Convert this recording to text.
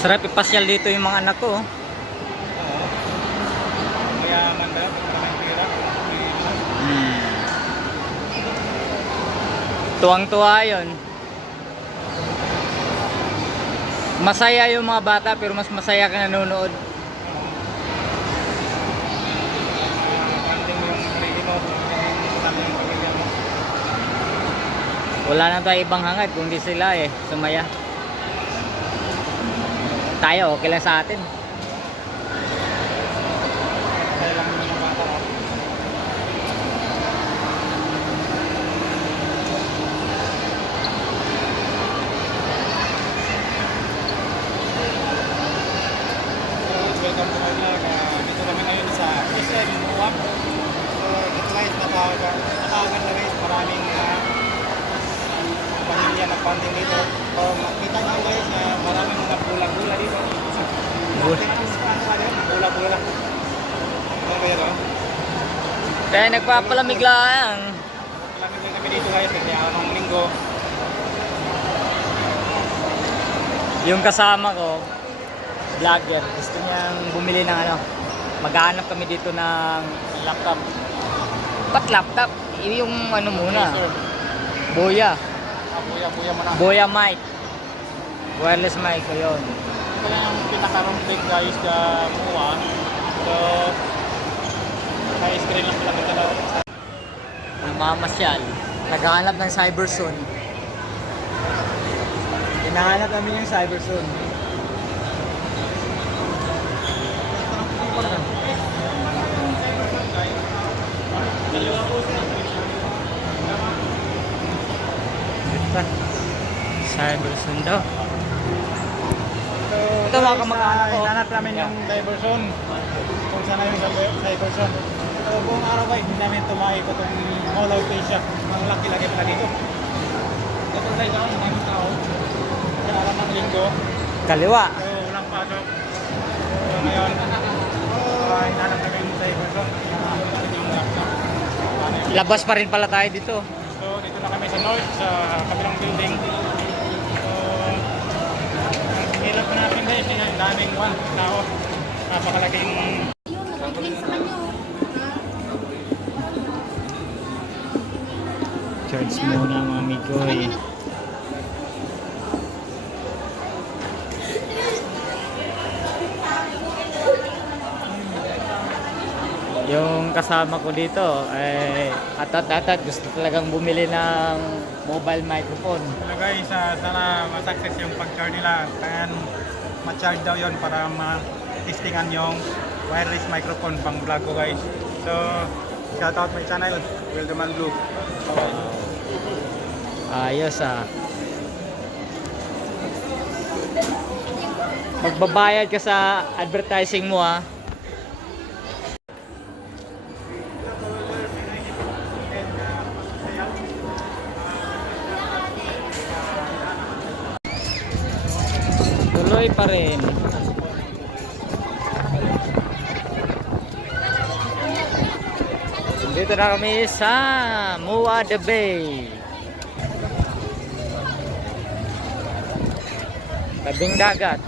Sarap ipasyal dito yung mga anak ko. Oo. Mayaman ba? Maraming pira. Hmm. Tuwang-tuwa yun. Masaya yung mga bata pero mas masaya ka nanonood. Konting yung sarili mo. Konting yung pamilya mo. Wala na tayo ibang hangad kundi sila sumaya. Tayo okay lang sa atin. Kaya lang yung mga bata. Welcome to my vlog. Dito kami ngayon sa SM Uwak. So, ito guys, napakaganda guys. Maraming pamilya na panding dito. So, makita nyo guys, maraming mga bula-bula dito. Bula-bula. Ano ba yan? Kaya nagpapalamig lang. Malamig lang kami dito guys kasi anong linggo. Yung kasama ko, vlogger, gusto niyang bumili ng maghanap kami dito ng Laptop. ba't laptop? Yung muna, Sir. Boya. Buya mo na. Boya mic. Wireless mic ko yun. Ito lang yung pinaka-rompeg guys sa MUA. So, high screen lang pala kita daw. Namamasyal. Naghahanap ng Cyberzone. Hinahanap namin yung Cyberzone. Cyberzone daw. Ito mga kamag-anak ko. Hinanap namin yung Cyberzone. Kung saan na yung Cyberzone. So, buong araw guys, hindi namin tumaikot itong Mall of Asia. Ang laki-laki pala dito. Ito guys, ang daming tao. Kaya alam ng linggo. Kaliwa. So, walang pasok. So, ngayon, hinanap namin yung Cyberzone. Hinanap namin yung laptop. Labas pa rin pala tayo dito. So, dito na kami sa north, sa kabilang building. So, ang hirap na natin guys, yung daming tao. Napakalaking Charge muna mga amigoy. Yung kasama ko dito ay atat gusto talagang bumili ng mobile microphone. Hello guys, sana ma-success yung pag-charge nila. Kaya ma-charge daw yon para ma-testingan yung wireless microphone pang vlog ko guys. So, shout out my channel, Wilderman Blue. Okay. Ayos Magbabayad ka sa advertising mo Tuloy pa rin. Dito na kami sa MUA The Bay. Tabing dagat.